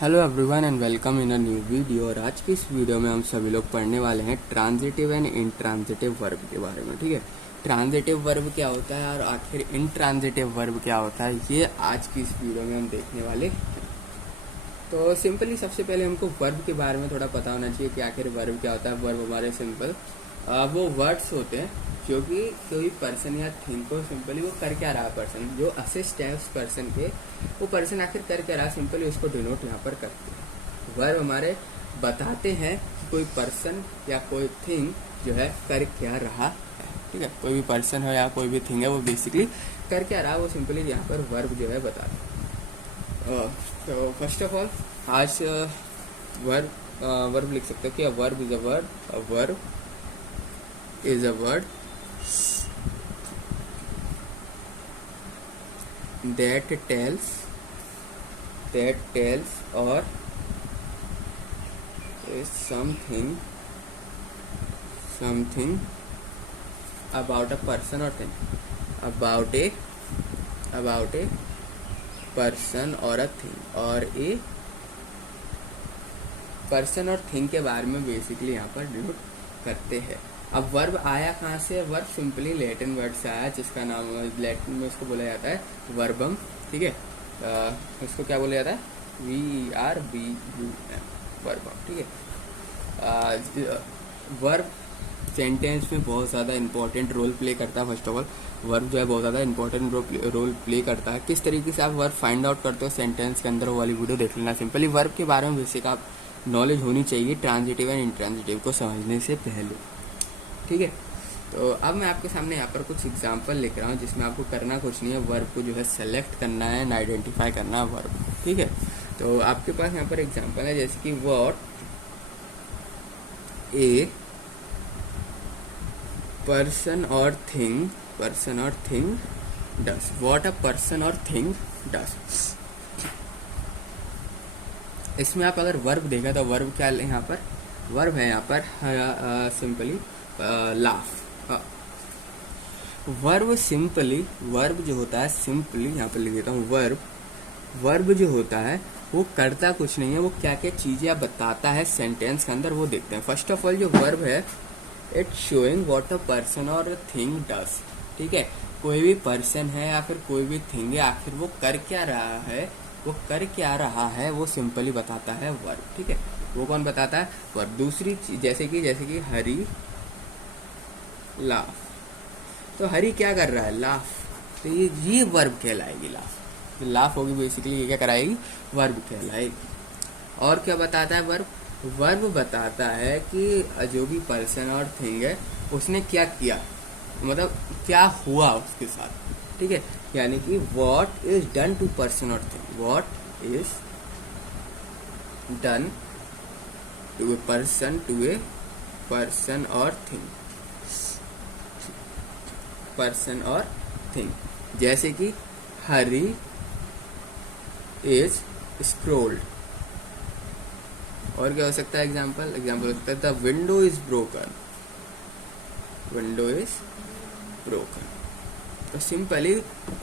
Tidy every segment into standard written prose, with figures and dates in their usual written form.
Hello everyone and welcome in a new video. और आज की इस वीडियो में हम सभी लोग पढ़ने वाले हैं ट्रांजिटिव एंड इंट्रांजिटिव वर्ब के बारे में। ठीक है, ट्रांजिटिव वर्ब क्या होता है और आखिर इंट्रांजिटिव वर्ब क्या होता है, ये आज की इस वीडियो में हम देखने वाले हैं। तो सिंपली सबसे पहले हमको वर्ब के बारे में थोड़ा पता होना चाहिए कि आखिर वर्ब क्या होता है। वर्ब हमारे सिंपल वो वर्ड्स होते हैं जो कि कोई पर्सन या थिंग को सिंपली वो कर क्या रहा, पर्सन जो असिस्ट है उस पर्सन के, वो पर्सन आखिर कर क्या रहा, सिंपली उसको डिनोट यहाँ पर करते हैं। वर्ब हमारे बताते हैं कि कोई पर्सन या कोई थिंग जो है कर क्या रहा है। ठीक है, कोई भी पर्सन है या कोई भी थिंग है वो बेसिकली कर क्या रहा, वो सिंपली यहाँ पर वर्ब जो है बताते हैं। तो फर्स्ट ऑफ ऑल आज वर्ब लिख सकते हो कि a verb is a word, a verb is a word that tells or is something about a person or thing, about a person or a thing, और a पर्सन और thing के बारे में बेसिकली यहाँ पर डिनोट करते हैं। अब वर्ब आया कहाँ से? वर्ब सिंपली लैटिन वर्ड से आया जिसका नाम लैटिन में इसको बोला जाता है वर्बम। ठीक है, इसको क्या बोला जाता है? VERBUM, वर्बम। ठीक है, वर्ब सेंटेंस में बहुत ज़्यादा इंपॉर्टेंट रोल प्ले करता है। फर्स्ट ऑफ ऑल वर्ब जो है बहुत ज़्यादा इंपॉर्टेंट रोल प्ले करता है। किस तरीके से आप वर्ब फाइंड आउट करते हो सेंटेंस के अंदर, वो वाली वीडियो देख लेना। सिंपली वर्ब के बारे में बेसिक आप नॉलेज होनी चाहिए ट्रांजिटिव एंड इंट्रांजिटिव को समझने से पहले। ठीक है, तो अब मैं आपके सामने यहाँ पर कुछ एग्जांपल लिख रहा हूँ जिसमें आपको करना कुछ नहीं है, वर्ब को जो है सेलेक्ट करना है एंड आइडेंटिफाई करना है वर्ब। ठीक है, तो आपके पास यहाँ पर एग्जांपल है जैसे कि व्हाट ए पर्सन और thing does, what a person और थिंग डस। इसमें आप अगर वर्ब देखा तो वर्ब क्या है यहाँ पर? वर्ब है यहाँ पर सिंपली लाफ। वर्ब जो होता है सिंपली यहाँ पर लिख देता हूँ, वर्ब जो होता है वो करता कुछ नहीं है, वो क्या क्या चीजें बताता है सेंटेंस के अंदर, वो देखते हैं। फर्स्ट ऑफ ऑल जो वर्ब है it showing what a person और थिंग डस। ठीक है, कोई भी पर्सन है या फिर कोई भी थिंग है, आखिर वो कर क्या रहा है, वो सिंपली बताता है वर्ब। ठीक है, वो कौन बताता है? वर्ब। दूसरी चीज जैसे कि हरी लाफ, तो हरी क्या कर रहा है? लाफ। तो ये वर्ब कहलाएगी, लाफ होगी बेसिकली, ये क्या कराएगी? वर्ब कहलाएगी। और क्या बताता है वर्ब? वर्ब बताता है कि जो भी पर्सन और थिंग है उसने क्या किया, मतलब क्या हुआ उसके साथ। ठीक है, यानी कि what is done to person और thing, what is done to a person और थिंग। जैसे कि हरी इज स्क्रोल्ड। और क्या हो सकता है? एग्जाम्पल हो सकता है द विंडो इज ब्रोकन। तो सिंपली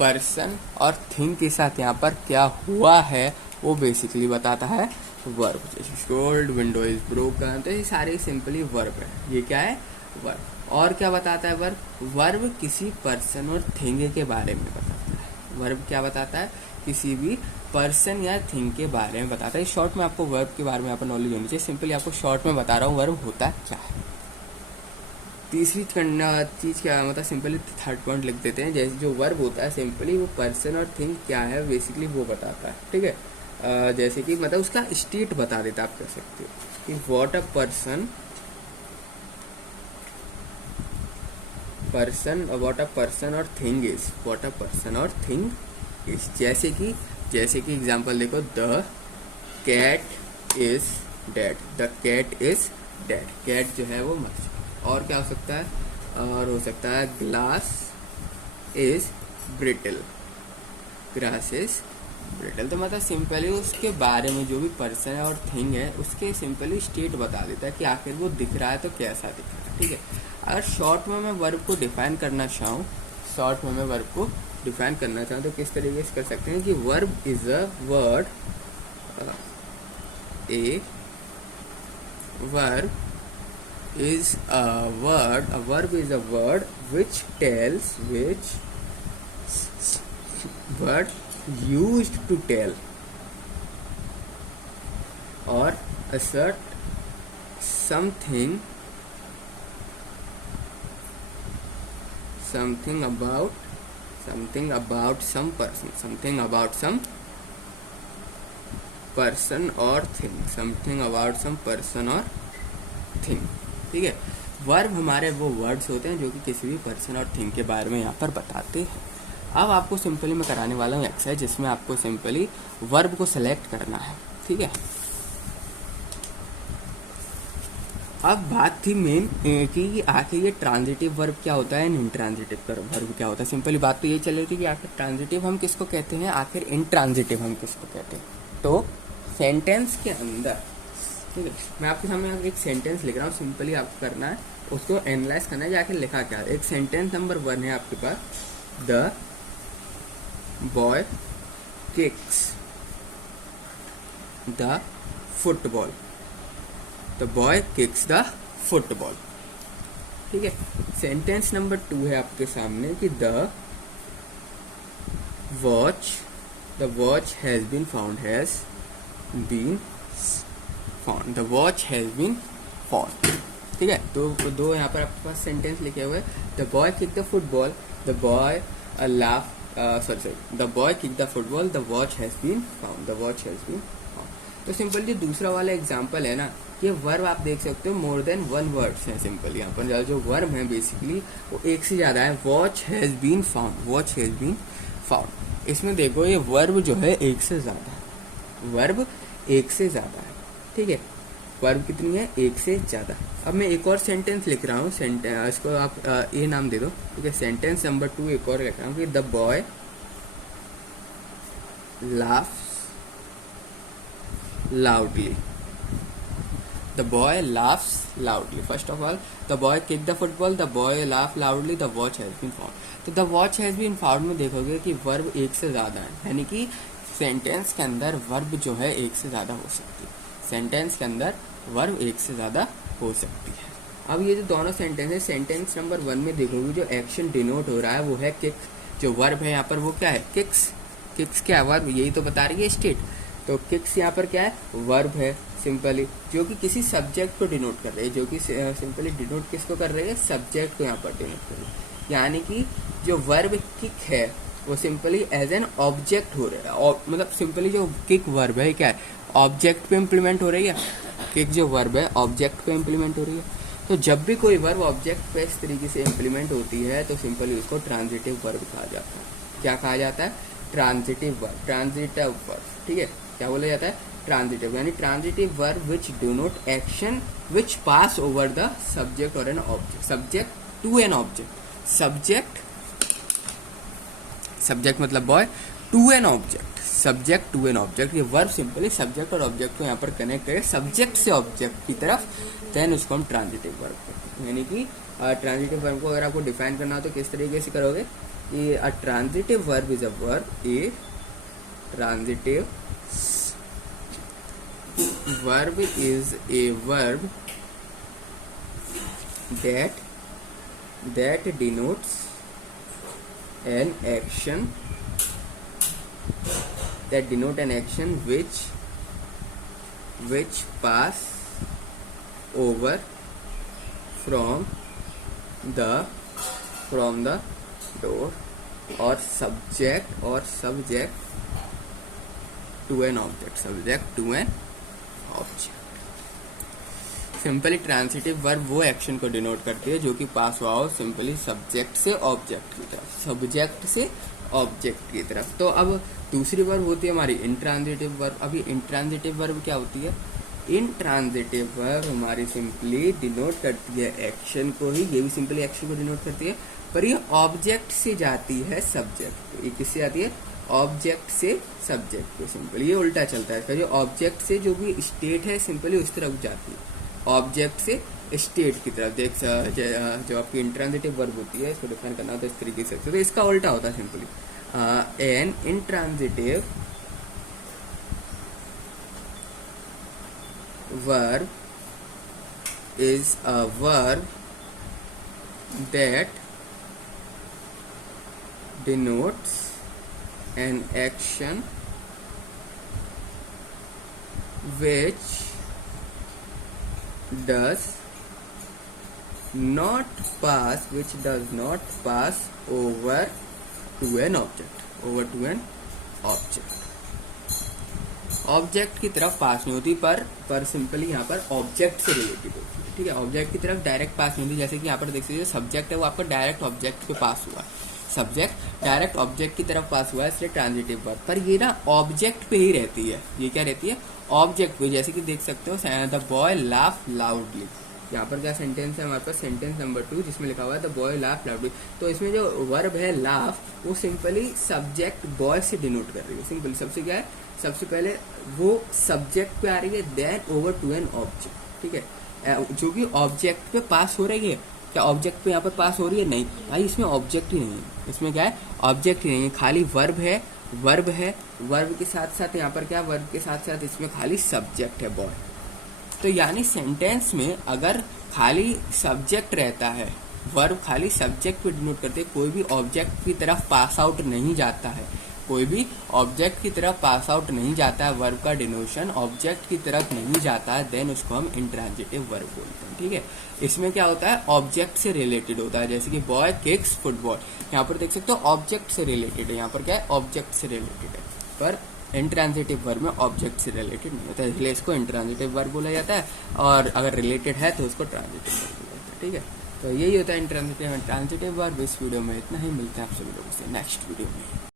पर्सन और थिंग के साथ यहाँ पर क्या हुआ है वो बेसिकली बताता है वर्ब। जैसे स्क्रोल्ड, विंडो इज ब्रोकन, तो ये सारे सिंपली वर्ब है। ये क्या है? वर्ब। और क्या बताता है वर्ब? वर्ब किसी पर्सन और थिंग के बारे में बताता है। वर्ब क्या बताता है? किसी भी पर्सन या थिंग के बारे में बताता है। शॉर्ट में आपको वर्ब के बारे में यहाँ पर नॉलेज होनी चाहिए। सिंपली आपको शॉर्ट में बता रहा हूँ वर्ब होता क्या है। तीसरी चीज क्या मतलब, सिंपली थर्ड पॉइंट लिख देते हैं। जैसे जो वर्ब होता है सिंपली वो पर्सन और थिंग क्या है बेसिकली वो बताता है। ठीक है, जैसे कि मतलब उसका स्टेट बता देता है, आप कह सकते हो कि व्हाट अ पर्सन और थिंग इज, जैसे कि एग्जांपल देखो, the cat is dead, cat जो है वो मर चुका। और क्या हो सकता है? और हो सकता है ग्लास इज ब्रिटल, तो मतलब सिंपली उसके बारे में जो भी पर्सन है और थिंग है उसके सिंपली स्टेट बता देता है कि आखिर वो दिख रहा है तो कैसा दिख रहा है। ठीक है, अगर शॉर्ट में मैं वर्ब को डिफाइन करना चाहूँ तो किस तरीके से कर सकते हैं कि verb is a word A verb is a word. A verb is a word which tells, which word used to tell or assert something about some person, something about some person or thing, something about some person or thing। ठीक है, verb हमारे वो words होते हैं जो कि किसी भी पर्सन और थिंग के बारे में यहाँ पर बताते हैं। अब आपको सिंपली मैं कराने वाला हूँ एक्सरसाइज जिसमें आपको सिंपली वर्ब को सेलेक्ट करना है। ठीक है, अब बात थी मेन कि आखिर ये ट्रांजिटिव वर्ब क्या होता है, इंट्रांजिटिव वर्ब क्या होता है। सिंपली बात तो ये चल रही थी कि आखिर ट्रांजिटिव हम किसको कहते हैं, आखिर इंट्रांजिटिव हम किसको कहते हैं। तो सेंटेंस के अंदर, ठीक है, मैं आपके सामने एक सेंटेंस लिख रहा हूँ, सिंपली आपको करना है उसको एनालाइज करना है कि आखिर लिखा क्या है। एक सेंटेंस नंबर 1 है आपके पास, the boy kicks the football, the boy kicks the football. ठीक है, सेंटेंस नंबर 2 है आपके सामने कि the watch has been found, the watch has been found. ठीक है, तो दो यहाँ पर आपके पास सेंटेंस लिखे हुए, the boy kick the football, the boy the boy kick the football, the watch has been found, the watch has been found. तो सिंपल जो दूसरा वाला एग्जांपल है ना, ये वर्ब आप देख सकते हो मोर देन 1 वर्ड्स है। सिंपल यहाँ पर जो वर्ब है बेसिकली वो एक से ज्यादा है। Watch has been found, watch has been found, इसमें देखो ये वर्ब जो है एक से ज्यादा है, वर्ब एक से ज्यादा है। ठीक है, वर्ब कितनी है, एक से ज्यादा। अब मैं एक और सेंटेंस लिख रहा हूँ, इसको आप ए नाम दे दो। ठीक है, सेंटेंस नंबर 2 एक और लिख रहा हूँ कि the boy laughs loudly, the boy laughs loudly। First of all, the boy kicked the football, the boy laughed loudly, the watch has been found। तो the watch has been found में देखोगे कि वर्ब एक से ज्यादा है, यानी कि सेंटेंस के अंदर वर्ब जो है एक से ज्यादा हो सकती है, सेंटेंस के अंदर वर्ब एक से ज्यादा हो सकती है। अब ये जो दोनों सेंटेंस है, सेंटेंस नंबर 1 में देखोगे जो एक्शन डिनोट हो रहा है वो है किक, जो वर्ब है यहाँ पर वो क्या है, किक्स। किक्स क्या है, वर्ब, यही तो बता रही है स्टेट। तो किक्स यहाँ पर क्या है, वर्ब है सिंपली, जो कि किसी सब्जेक्ट को डिनोट कर रही है, जो कि सिंपली डिनोट किसको कर रही है, सब्जेक्ट को यहाँ पर डिनोट कर रही है। यानी कि जो वर्ब किक है वो सिंपली एज एन ऑब्जेक्ट हो रहा है, मतलब सिंपली जो किक वर्ब है क्या है, ऑब्जेक्ट पे इम्प्लीमेंट हो रही है। किक जो वर्ब है ऑब्जेक्ट पे इम्प्लीमेंट हो रही है। तो जब भी कोई वर्ब ऑब्जेक्ट पे इस तरीके से इम्प्लीमेंट होती है तो सिंपली उसको ट्रांजिटिव वर्ब कहा जाता है। क्या कहा जाता है, ट्रांजिटिव वर्ब, ट्रांजिटिव वर्ब। ठीक है, क्या बोला जाता है, ट्रांजिटिव, यानी transitive verb which denote action which pass over the subject और an object, subject to an object, subject मतलब boy, to an object, subject to an object. ये वर्ब सिंपली सब्जेक्ट और ऑब्जेक्ट को यहाँ पर कनेक्ट करे subject से object की तरफ, देन उसको हम ट्रांजिटिव वर्ब कहते हैं। यानी कि ट्रांजिटिव वर्ब को अगर आपको डिफाइन करना हो तो किस तरीके से करोगे कि अ transitive verb is a verb, A transitive verb is a verb that denotes an action, which pass over from the door or subject to an object, simply transitive verb वो एक्शन को डिनोट करती है जो कि पास हुआ हो simply subject से object की तरफ, सब्जेक्ट से ऑब्जेक्ट की तरफ। तो अब दूसरी वर्ब होती है हमारी इंट्रांजिटिव वर्ब। अभी इंट्रांजिटिव वर्ब क्या होती है, इंट्रांजिटिव वर्ब हमारी सिंपली डिनोट करती है एक्शन को ही, ये भी सिंपली एक्शन को डिनोट करती है, पर ये ऑब्जेक्ट से जाती है सब्जेक्ट को। ये किससे आती है, ऑब्जेक्ट से सब्जेक्ट को। सिंपली ये उल्टा चलता है इसका, जो ऑब्जेक्ट से जो भी स्टेट है सिंपली उस तरफ जाती है, ऑब्जेक्ट से स्टेट की तरफ। देख जो आपकी इंट्रांजिटिव वर्ब होती है इसको डिफाइन करना होता है इस तरीके से, तो इसका उल्टा होता है simply an verb is a verb that denotes an action which does not pass over to an object. Object की तरफ पास नहीं होती, पर सिंपली यहाँ पर ऑब्जेक्ट से रिलेटेड होती है, ठीक है। ऑब्जेक्ट की तरफ डायरेक्ट पास नहीं होती, जैसे कि यहाँ पर देख सकते सब्जेक्ट है वो आपका डायरेक्ट ऑब्जेक्ट पे पास हुआ है, सब्जेक्ट डायरेक्ट ऑब्जेक्ट की तरफ पास हुआ है, इसलिए ट्रांजिटिव वर्ब। पर ये ना ऑब्जेक्ट पे ही रहती है, ये क्या रहती है, ऑब्जेक्ट पे। जैसे कि देख सकते हो द बॉय लाफ लाउडली, यहाँ पर क्या सेंटेंस है हमारे पास, सेंटेंस नंबर 2 जिसमें लिखा हुआ है द बॉय लाफ लाउडली। तो इसमें जो वर्ब है लाफ, वो सिंपली सब्जेक्ट बॉय से डिनोट कर रही है। सिंपली सबसे क्या है, सबसे पहले वो सब्जेक्ट पे आ रही है, then over to an object, ठीक है। जो भी ऑब्जेक्ट पे पास हो रही है, क्या ऑब्जेक्ट पे यहाँ पर पास हो रही है, नहीं भाई, इसमें ऑब्जेक्ट ही नहीं है, इसमें क्या है, ऑब्जेक्ट ही नहीं है, खाली वर्ब है, वर्ब के साथ साथ यहाँ पर क्या, वर्ब के साथ साथ इसमें खाली सब्जेक्ट है बॉय। तो यानी सेंटेंस में अगर खाली सब्जेक्ट रहता है, वर्ब खाली सब्जेक्ट पे डिनोट करते, कोई भी ऑब्जेक्ट की तरफ पास आउट नहीं जाता है, कोई भी ऑब्जेक्ट की तरफ पास आउट नहीं जाता है, वर्ब का डिनोशन ऑब्जेक्ट की तरफ नहीं जाता है, देन उसको हम इंट्रांजिटिव वर्ब बोलते हैं, ठीक है। इसमें क्या होता है, ऑब्जेक्ट से रिलेटेड होता है, जैसे कि बॉय किक्स फुटबॉल, यहाँ पर देख सकते हो ऑब्जेक्ट से रिलेटेड है, यहाँ पर क्या है, ऑब्जेक्ट से रिलेटेड है, पर इंट्रांजिटिव वर्ब में ऑब्जेक्ट से रिलेटेड नहीं होता है, इसलिए इसको इंट्रांजिटिव वर्ब बोला जाता है, और अगर रिलेटेड है तो उसको ट्रांजिटिव वर्ब बोला जाता है, ठीक है। तो यही होता है इंट्रांजिटिव एंड ट्रांजिटिव वर्ब। इस वीडियो में इतना ही, मिलते हैं आप सभी लोगों से नेक्स्ट वीडियो में।